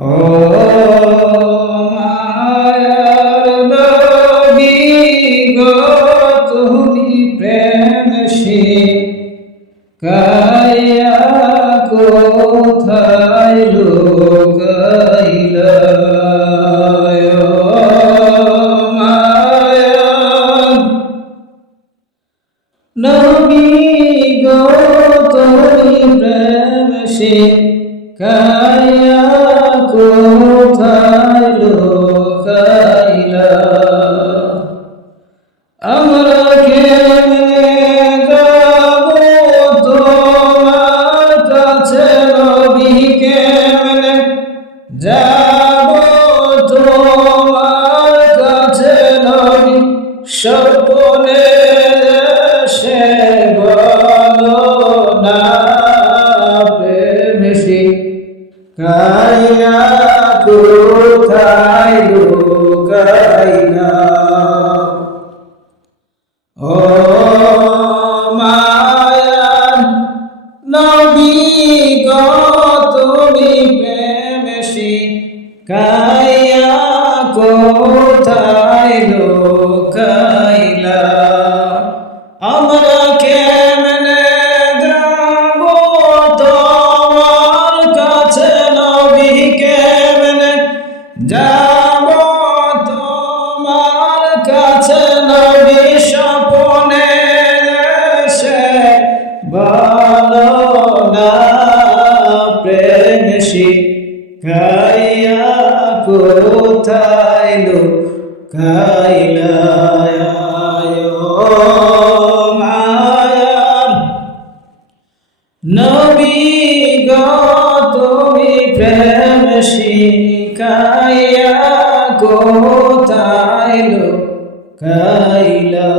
ও মায়ার নবী গো তুমি প্রেম শিখাইয়া কোথায় লুকাইলা ও মায়ার নবী গো তুমি প্রেম শিখাইয়া কোথায় লুকাইলা আমরা কেমনে যাব তোমার কাছে নবী কেমনে যাব তোমার কাছে নবী স্বপ্নে সে বলো না প্রেম শিখাইয়া কোথায় লুকাইলা ও মায়ার নবী গো তুমি প্রেম শিখাইয়া কোথায় লুকাইলা আমরা কেমনে যাব তোমার কাছে নবী কেমনে যাব তোমার কাছে নবী স্বপ্নে সে বলো না প্রেম শিখাইয়া কোথায় লুকাইলা মায়ার নবী গো তুমি প্রেম শিখাইয়া কোথায় লুকাইলা